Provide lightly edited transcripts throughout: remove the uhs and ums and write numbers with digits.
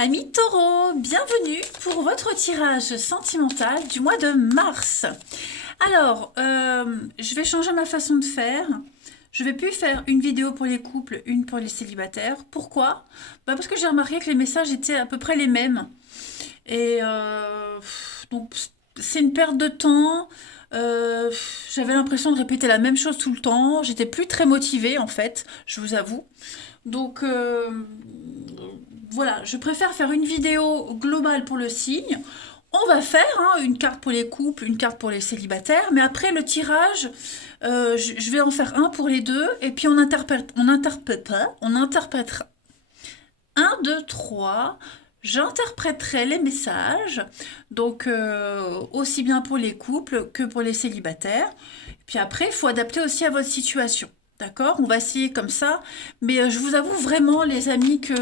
Amis taureaux, bienvenue pour votre tirage sentimental du mois de mars. Alors, je vais changer ma façon de faire. Je vais plus faire une vidéo pour les couples, une pour les célibataires. Pourquoi? Parce que j'ai remarqué que les messages étaient à peu près les mêmes. Et donc, c'est une perte de temps. Euh, J'avais l'impression de répéter la même chose tout le temps. J'étais plus très motivée en fait, je vous avoue. Donc voilà, je préfère faire une vidéo globale pour le signe. On va faire une carte pour les couples, une carte pour les célibataires, mais après le tirage, je vais en faire un pour les deux, et puis on interprétera un, 2, 3. J'interpréterai les messages, donc aussi bien pour les couples que pour les célibataires. Puis après, il faut adapter aussi à votre situation. D'accord? On va essayer comme ça. Mais je vous avoue vraiment, les amis, que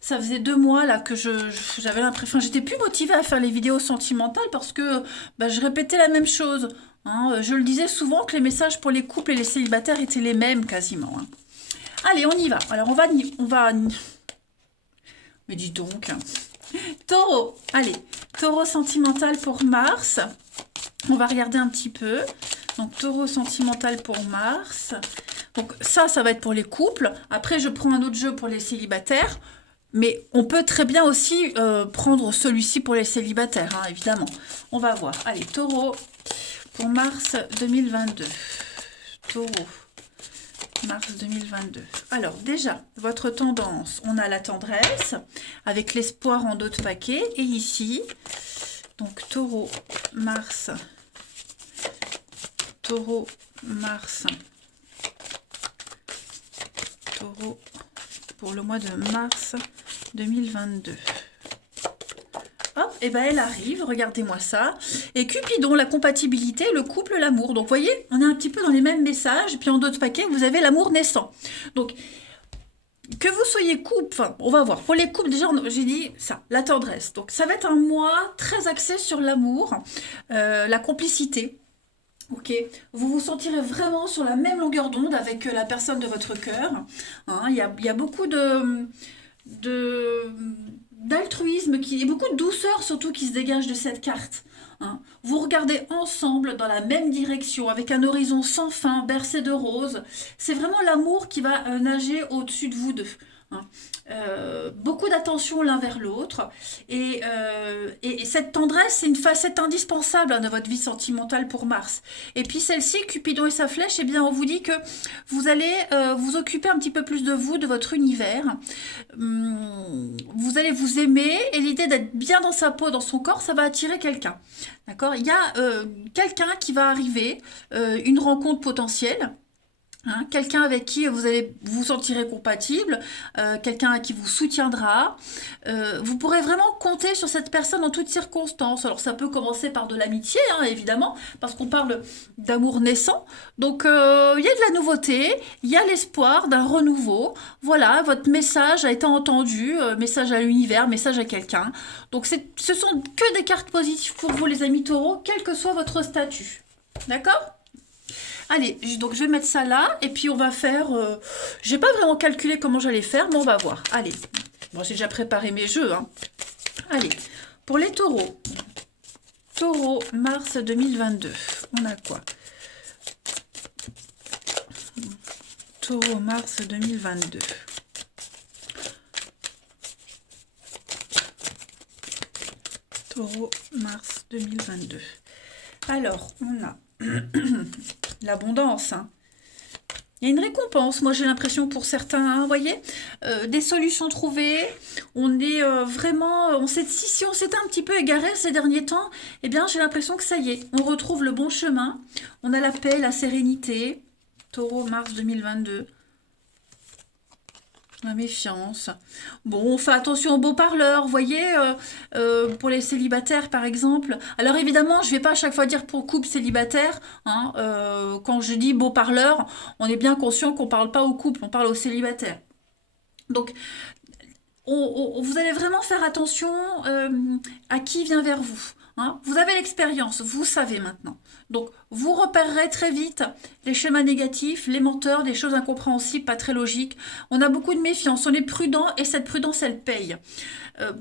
ça faisait 2 mois là que j'avais l'impression, j'étais plus motivée à faire les vidéos sentimentales parce que je répétais la même chose. Je le disais souvent que les messages pour les couples et les célibataires étaient les mêmes quasiment. Allez, on y va. Alors on va. Mais dis donc. Taureau. Allez, taureau sentimental pour Mars. On va regarder un petit peu. Donc, taureau sentimental pour Mars. Donc, ça va être pour les couples. Après, je prends un autre jeu pour les célibataires. Mais on peut très bien aussi prendre celui-ci pour les célibataires, évidemment. On va voir. Allez, taureau pour mars 2022. Taureau, mars 2022. Alors, déjà, votre tendance, on a la tendresse, avec l'espoir en d'autres paquets. Et ici, donc taureau, mars, taureau, mars, taureau, pour le mois de mars 2022. Hop, et ben elle arrive, regardez-moi ça. Et Cupidon, la compatibilité, le couple, l'amour. Donc vous voyez, on est un petit peu dans les mêmes messages. Et puis en d'autres paquets, vous avez l'amour naissant. Donc, que vous soyez couple, enfin, on va voir. Pour les couples, déjà, j'ai dit ça, la tendresse. Donc ça va être un mois très axé sur l'amour, la complicité. Ok, vous vous sentirez vraiment sur la même longueur d'onde avec la personne de votre cœur. Il y a beaucoup de d'altruisme et beaucoup de douceur surtout qui se dégage de cette carte. Vous regardez ensemble dans la même direction avec un horizon sans fin, bercé de roses. C'est vraiment l'amour qui va nager au-dessus de vous deux. hein. Beaucoup d'attention l'un vers l'autre et cette tendresse c'est une facette indispensable de votre vie sentimentale pour Mars. Et puis celle-ci, Cupidon et sa flèche, eh bien on vous dit que vous allez vous occuper un petit peu plus de vous, de votre univers. Vous allez vous aimer et l'idée d'être bien dans sa peau, dans son corps, ça va attirer quelqu'un. D'accord? Il y a quelqu'un qui va arriver, une rencontre potentielle. Quelqu'un avec qui vous allez vous sentirez compatible, quelqu'un qui vous soutiendra. Vous pourrez vraiment compter sur cette personne en toutes circonstances. Alors ça peut commencer par de l'amitié, évidemment, parce qu'on parle d'amour naissant. Donc il y a de la nouveauté, il y a l'espoir d'un renouveau. Voilà, votre message a été entendu, message à l'univers, message à quelqu'un. Donc ce sont que des cartes positives pour vous les amis taureaux, quel que soit votre statut. D'accord ? Allez, donc je vais mettre ça là, et puis on va faire... j'ai pas vraiment calculé comment j'allais faire, mais on va voir. Allez, bon, j'ai déjà préparé mes jeux. Allez, pour les taureaux. Taureau, mars 2022. On a quoi? Taureau, mars 2022. Taureau, mars 2022. Alors, on a... l'abondance. Il y a une récompense, moi j'ai l'impression pour certains, vous voyez, des solutions trouvées. On est vraiment, si on s'était un petit peu égaré ces derniers temps, eh bien j'ai l'impression que ça y est, on retrouve le bon chemin. On a la paix, la sérénité. Taureau, mars 2022. La méfiance. Bon, on fait attention aux beaux parleurs, vous voyez, pour les célibataires par exemple. Alors évidemment, je ne vais pas à chaque fois dire pour couple célibataire. Quand je dis beau parleur, on est bien conscient qu'on ne parle pas au couple, on parle aux célibataires. Donc, vous allez vraiment faire attention à qui vient vers vous. hein. Vous avez l'expérience, vous savez maintenant. Donc, vous repérerez très vite les schémas négatifs, les menteurs, des choses incompréhensibles, pas très logiques. On a beaucoup de méfiance, on est prudent et cette prudence, elle paye. Euh,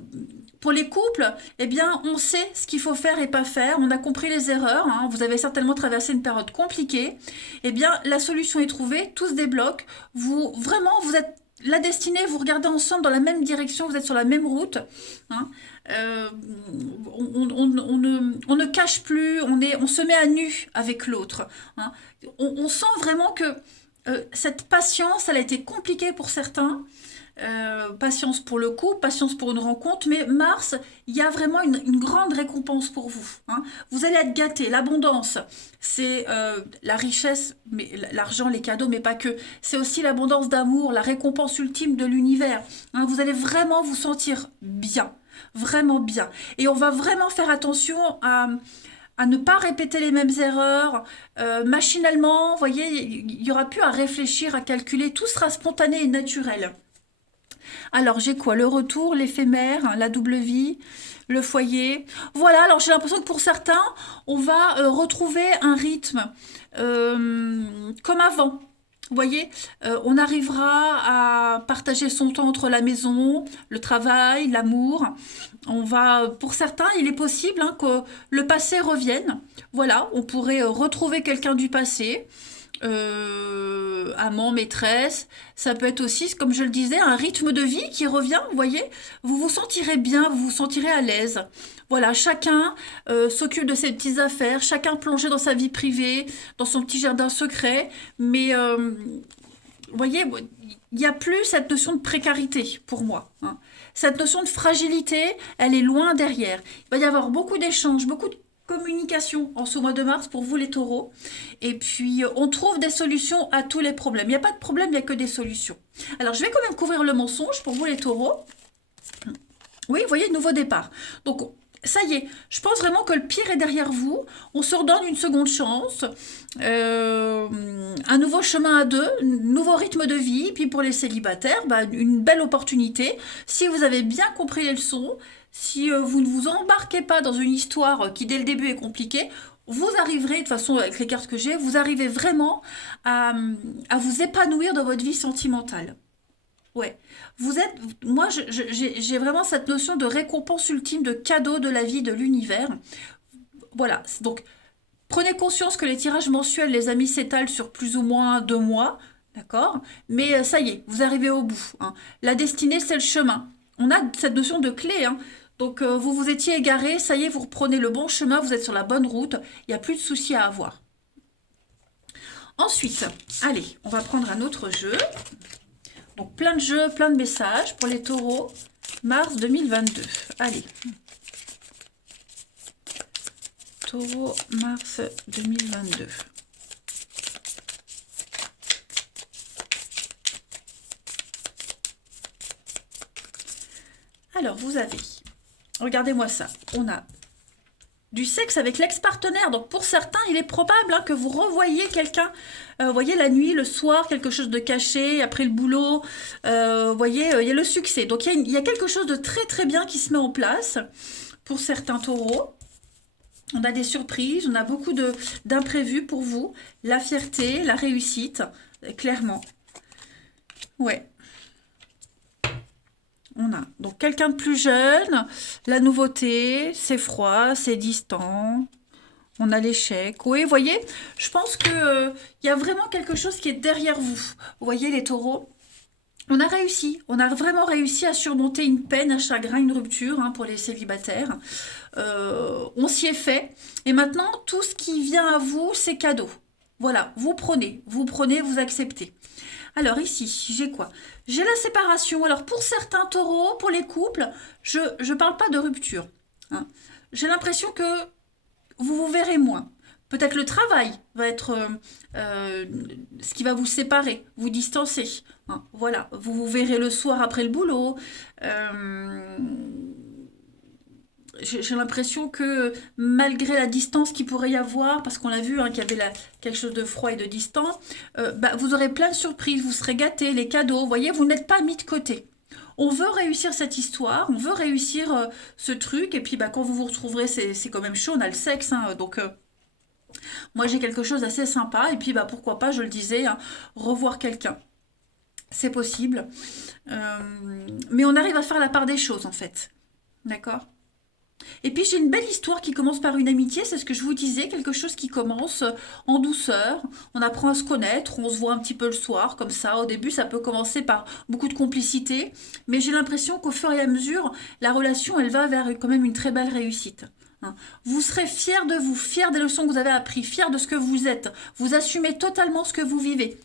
pour les couples, eh bien, on sait ce qu'il faut faire et pas faire. On a compris les erreurs, hein. Vous avez certainement traversé une période compliquée. Eh bien, la solution est trouvée, tout se débloque. Vraiment, vous êtes la destinée, vous regardez ensemble dans la même direction, vous êtes sur la même route, hein. Euh, on ne cache plus, on se met à nu avec l'autre, hein. On sent vraiment que cette patience, elle a été compliquée pour certains. Patience pour le coup, patience pour une rencontre, mais Mars, il y a vraiment une grande récompense pour vous, hein. Vous allez être gâtés. L'abondance, c'est la richesse, mais l'argent, les cadeaux, mais pas que. C'est aussi l'abondance d'amour, la récompense ultime de l'univers, hein. Vous allez vraiment vous sentir bien, vraiment bien. Et on va vraiment faire attention à ne pas répéter les mêmes erreurs machinalement. Vous voyez, il n'y aura plus à réfléchir, à calculer. Tout sera spontané et naturel. Alors, j'ai quoi? Le retour, l'éphémère, hein, la double vie, le foyer. Voilà, alors j'ai l'impression que pour certains, on va retrouver un rythme comme avant. Vous voyez, on arrivera à partager son temps entre la maison, le travail, l'amour. Pour certains, il est possible, hein, que le passé revienne. Voilà, on pourrait retrouver quelqu'un du passé, amant, maîtresse. Ça peut être aussi, comme je le disais, un rythme de vie qui revient, vous voyez. Vous vous sentirez bien, vous vous sentirez à l'aise. Voilà, chacun s'occupe de ses petites affaires, chacun plongé dans sa vie privée, dans son petit jardin secret. Mais, vous voyez, il n'y a plus cette notion de précarité pour moi, hein. Cette notion de fragilité, elle est loin derrière. Il va y avoir beaucoup d'échanges, beaucoup de communication en ce mois de mars pour vous les taureaux. Et puis, on trouve des solutions à tous les problèmes. Il n'y a pas de problème, il n'y a que des solutions. Alors, je vais quand même couvrir le mensonge pour vous les taureaux. Oui, vous voyez, nouveau départ. Donc, ça y est, je pense vraiment que le pire est derrière vous. On se redonne une seconde chance, un nouveau chemin à deux, un nouveau rythme de vie. Puis pour les célibataires, bah, une belle opportunité. Si vous avez bien compris les leçons, si vous ne vous embarquez pas dans une histoire qui dès le début est compliquée, vous arriverez, de toute façon avec les cartes que j'ai, vous arrivez vraiment à vous épanouir dans votre vie sentimentale. Ouais, moi j'ai vraiment cette notion de récompense ultime, de cadeau de la vie, de l'univers. Voilà, donc prenez conscience que les tirages mensuels, les amis, s'étalent sur plus ou moins 2 mois, d'accord? Mais ça y est, vous arrivez au bout, hein. La destinée, c'est le chemin. On a cette notion de clé, hein. Donc vous vous étiez égaré, ça y est, vous reprenez le bon chemin, vous êtes sur la bonne route, il n'y a plus de soucis à avoir. Ensuite, allez, on va prendre un autre jeu. Donc plein de jeux, plein de messages pour les taureaux, mars 2022. Allez. Taureau, mars 2022. Alors, vous avez, regardez-moi ça, on a du sexe avec l'ex-partenaire. Donc pour certains, il est probable, hein, que vous revoyez quelqu'un, vous voyez, la nuit, le soir, quelque chose de caché, après le boulot, vous voyez, il y a le succès. Donc il y a quelque chose de très très bien qui se met en place pour certains taureaux. On a des surprises, on a beaucoup d'imprévus pour vous. La fierté, la réussite, clairement. Ouais. On a donc quelqu'un de plus jeune, la nouveauté, c'est froid, c'est distant. On a l'échec. Oui, vous voyez, je pense que il y a vraiment quelque chose qui est derrière vous. Vous voyez les taureaux, on a réussi. On a vraiment réussi à surmonter une peine, un chagrin, une rupture, hein, pour les célibataires. On s'y est fait. Et maintenant, tout ce qui vient à vous, c'est cadeau. Voilà, vous prenez, vous acceptez. Alors ici, j'ai quoi? J'ai la séparation. Alors pour certains taureaux, pour les couples, je ne parle pas de rupture, hein. J'ai l'impression que vous vous verrez moins. Peut-être le travail va être ce qui va vous séparer, vous distancer, hein. Voilà, vous vous verrez le soir après le boulot. Euh, j'ai l'impression que malgré la distance qu'il pourrait y avoir, parce qu'on l'a vu, hein, qu'il y avait quelque chose de froid et de distant, bah, vous aurez plein de surprises, vous serez gâtés, les cadeaux, vous voyez, vous n'êtes pas mis de côté. On veut réussir cette histoire, on veut réussir ce truc, et puis bah, quand vous vous retrouverez, c'est quand même chaud, on a le sexe, hein, donc moi j'ai quelque chose d'assez sympa, et puis bah, pourquoi pas, je le disais, hein, revoir quelqu'un. C'est possible. Euh, mais on arrive à faire la part des choses, en fait. D'accord? Et puis j'ai une belle histoire qui commence par une amitié, c'est ce que je vous disais, quelque chose qui commence en douceur, on apprend à se connaître, on se voit un petit peu le soir, comme ça, au début ça peut commencer par beaucoup de complicité, mais j'ai l'impression qu'au fur et à mesure, la relation elle va vers quand même une très belle réussite. Hein. Vous serez fiers de vous, fiers des leçons que vous avez apprises, fiers de ce que vous êtes, vous assumez totalement ce que vous vivez.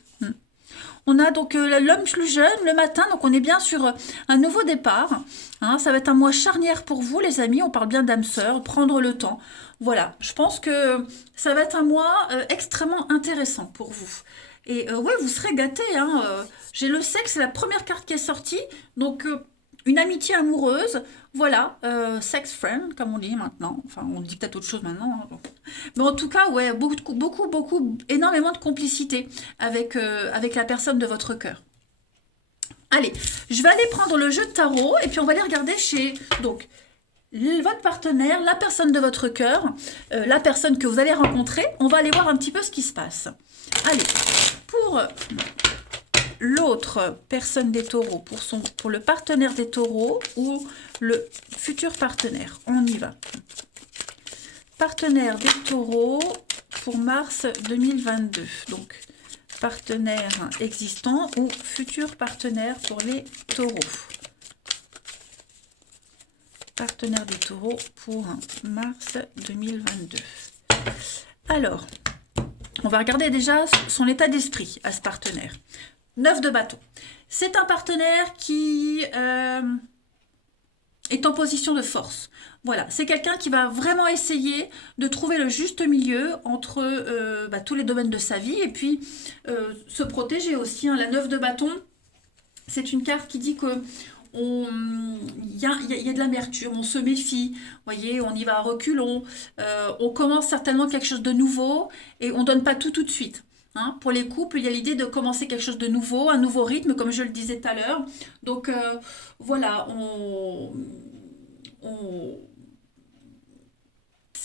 On a donc l'homme plus jeune le matin, donc on est bien sur un nouveau départ. Hein, ça va être un mois charnière pour vous, les amis. On parle bien d'âme sœur, prendre le temps. Voilà, je pense que ça va être un mois extrêmement intéressant pour vous. Et ouais, vous serez gâtés. Hein, j'ai le sexe, c'est la première carte qui est sortie. Donc, une amitié amoureuse. Voilà, sex friend, comme on dit maintenant. Enfin, on dit peut-être autre chose maintenant. Hein. Mais en tout cas, ouais, énormément de complicité avec la personne de votre cœur. Allez, je vais aller prendre le jeu de tarot et puis on va aller regarder chez donc votre partenaire, la personne de votre cœur, la personne que vous allez rencontrer. On va aller voir un petit peu ce qui se passe. Allez, pour l'autre personne des taureaux, pour le partenaire des taureaux ou le futur partenaire, on y va. Partenaire des taureaux pour mars 2022. Donc, partenaire existant ou futur partenaire pour les taureaux. Partenaire des taureaux pour mars 2022. Alors, on va regarder déjà son état d'esprit à ce partenaire. 9 de bâton. C'est un partenaire qui est en position de force. Voilà, c'est quelqu'un qui va vraiment essayer de trouver le juste milieu entre tous les domaines de sa vie et puis se protéger aussi. Hein. La 9 de bâton, c'est une carte qui dit que y a de l'amertume, on se méfie, voyez, on y va à reculons, on commence certainement quelque chose de nouveau et on ne donne pas tout de suite. Hein. Pour les couples, il y a l'idée de commencer quelque chose de nouveau, un nouveau rythme, comme je le disais tout à l'heure. Donc voilà,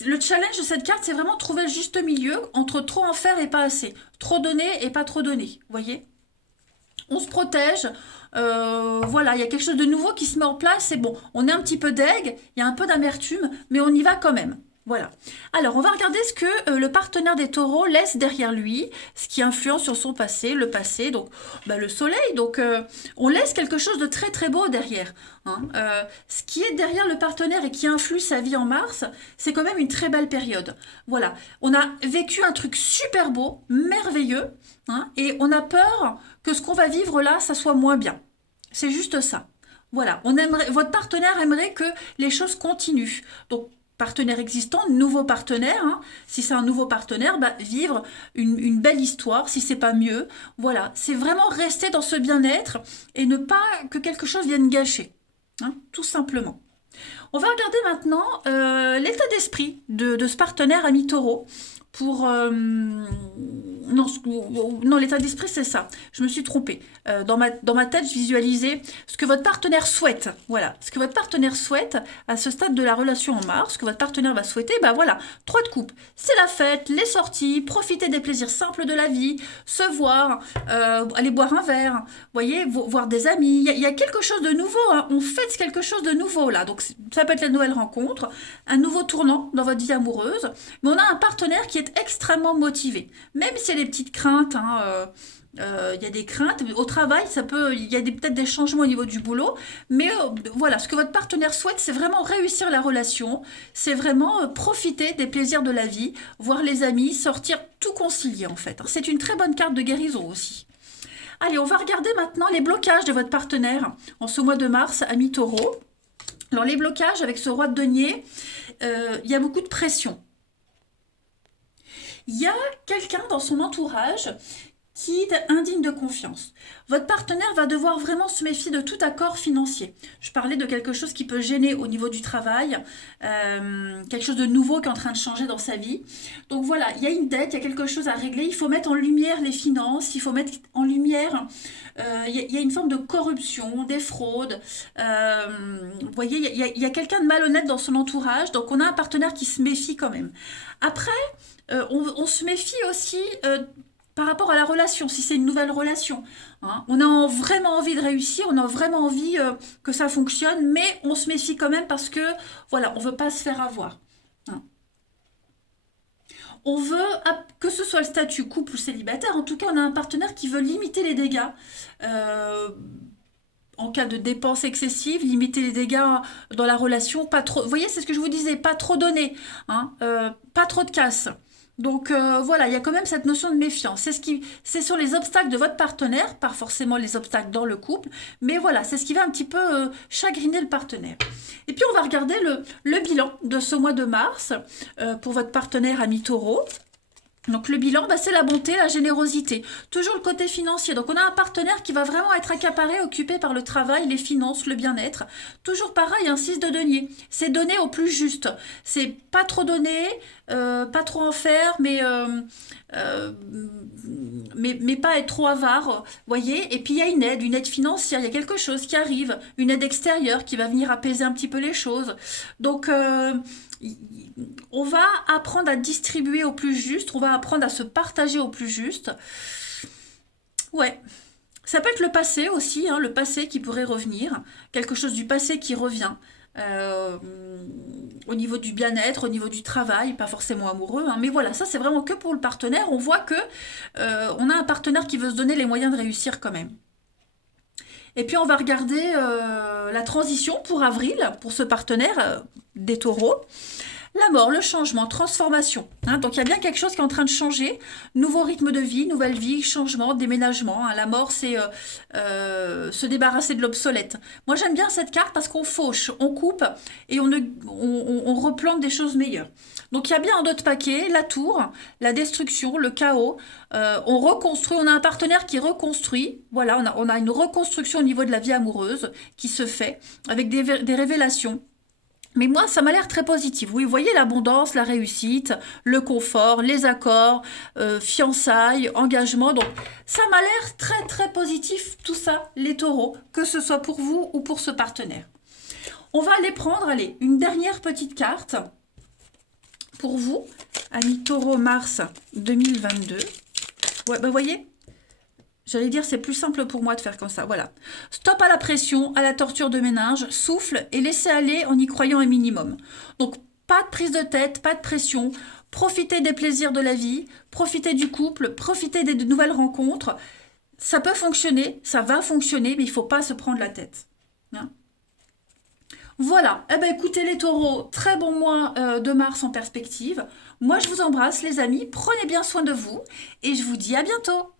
le challenge de cette carte, c'est vraiment trouver le juste milieu entre trop en faire et pas assez, trop donner et pas trop donner, vous voyez. On se protège, voilà, il y a quelque chose de nouveau qui se met en place, c'est bon, on est un petit peu deg, il y a un peu d'amertume, mais on y va quand même. Voilà. Alors, on va regarder ce que le partenaire des taureaux laisse derrière lui, ce qui influence sur son passé, le passé, donc le soleil. Donc, on laisse quelque chose de très très beau derrière. Hein. Ce qui est derrière le partenaire et qui influe sa vie en mars, c'est quand même une très belle période. Voilà. On a vécu un truc super beau, merveilleux, hein, et on a peur que ce qu'on va vivre là, ça soit moins bien. C'est juste ça. Voilà. Votre partenaire aimerait que les choses continuent. Donc, partenaire existant, nouveau partenaire, hein. Si c'est un nouveau partenaire, vivre une belle histoire, si c'est pas mieux, voilà, c'est vraiment rester dans ce bien-être et ne pas que quelque chose vienne gâcher, hein, tout simplement. On va regarder maintenant l'état d'esprit de ce partenaire ami taureau pour... non, l'état d'esprit, c'est ça. Je me suis trompée. Dans ma tête, je visualisais ce que votre partenaire souhaite. Voilà. Ce que votre partenaire souhaite à ce stade de la relation en mars, ce que votre partenaire va souhaiter, voilà. 3 de coupe. C'est la fête, les sorties, profiter des plaisirs simples de la vie, se voir, aller boire un verre, voyez, voir des amis. Il y a quelque chose de nouveau. Hein. On fête quelque chose de nouveau, là. Donc, ça peut être la nouvelle rencontre, un nouveau tournant dans votre vie amoureuse. Mais on a un partenaire qui est extrêmement motivé. Même si des petites craintes, hein, il y a des craintes au travail, il y a peut-être des changements au niveau du boulot, mais voilà, ce que votre partenaire souhaite, c'est vraiment réussir la relation, c'est vraiment profiter des plaisirs de la vie, voir les amis, sortir, tout concilier en fait. C'est une très bonne carte de guérison aussi. Allez, on va regarder maintenant les blocages de votre partenaire en ce mois de mars, ami taureau. Alors les blocages avec ce roi de denier, il y a beaucoup de pression. Il y a quelqu'un dans son entourage qui est indigne de confiance. Votre partenaire va devoir vraiment se méfier de tout accord financier. Je parlais de quelque chose qui peut gêner au niveau du travail, quelque chose de nouveau qui est en train de changer dans sa vie. Donc voilà, il y a une dette, il y a quelque chose à régler, il faut mettre en lumière les finances, il faut mettre en lumière, il y a une forme de corruption, des fraudes. Vous voyez, il y a quelqu'un de malhonnête dans son entourage, donc on a un partenaire qui se méfie quand même. Après, on se méfie aussi par rapport à la relation, si c'est une nouvelle relation. Hein. On a vraiment envie de réussir, on a vraiment envie que ça fonctionne, mais on se méfie quand même parce que, voilà, on veut pas se faire avoir. Hein. On veut, que ce soit le statut couple ou célibataire, en tout cas, on a un partenaire qui veut limiter les dégâts. euh, En cas de dépenses excessives, limiter les dégâts dans la relation, pas trop. Vous voyez, c'est ce que je vous disais, pas trop donner, hein, pas trop de casse. Donc voilà, il y a quand même cette notion de méfiance. C'est sur les obstacles de votre partenaire, pas forcément les obstacles dans le couple, mais voilà, c'est ce qui va un petit peu chagriner le partenaire. Et puis on va regarder le bilan de ce mois de mars pour votre partenaire ami Taureau. Donc le bilan, bah, c'est la bonté, la générosité. Toujours le côté financier. Donc on a un partenaire qui va vraiment être accaparé, occupé par le travail, les finances, le bien-être. Toujours pareil, un 6 de denier. C'est donner au plus juste. C'est pas trop donner, pas trop en faire, euh, mais pas être trop avare. Voyez. Et puis il y a une aide financière. Il y a quelque chose qui arrive, une aide extérieure qui va venir apaiser un petit peu les choses. Donc on va apprendre à distribuer au plus juste, on va apprendre à se partager au plus juste. Ouais, ça peut être le passé aussi, hein, le passé qui pourrait revenir, quelque chose du passé qui revient. euh, Au niveau du bien-être, au niveau du travail, pas forcément amoureux, hein, mais voilà, ça c'est vraiment que pour le partenaire. On voit que on a un partenaire qui veut se donner les moyens de réussir quand même. Et puis on va regarder la transition pour avril, pour ce partenaire des taureaux. La mort, le changement, transformation. Hein, donc il y a bien quelque chose qui est en train de changer. Nouveau rythme de vie, nouvelle vie, changement, déménagement. Hein. La mort, c'est se débarrasser de l'obsolète. Moi j'aime bien cette carte parce qu'on fauche, on coupe et on replante des choses meilleures. Donc il y a bien un autre paquet, la tour, la destruction, le chaos. On reconstruit, on a un partenaire qui reconstruit. Voilà, on a une reconstruction au niveau de la vie amoureuse qui se fait avec des révélations. Mais moi, ça m'a l'air très positif. Oui, vous voyez l'abondance, la réussite, le confort, les accords, fiançailles, engagement. Donc, ça m'a l'air très, très positif, tout ça, les taureaux, que ce soit pour vous ou pour ce partenaire. On va aller prendre, allez, une dernière petite carte pour vous, amis taureau mars 2022. Ouais, bah, vous voyez, j'allais dire, c'est plus simple pour moi de faire comme ça. Voilà. Stop à la pression, à la torture de ménage, souffle et laissez aller en y croyant un minimum. Donc, pas de prise de tête, pas de pression. Profitez des plaisirs de la vie, profitez du couple, profitez des nouvelles rencontres. Ça peut fonctionner, ça va fonctionner, mais il ne faut pas se prendre la tête. Hein. Voilà. Eh ben, écoutez les taureaux, très bon mois de mars en perspective. Moi, je vous embrasse, les amis. Prenez bien soin de vous et je vous dis à bientôt.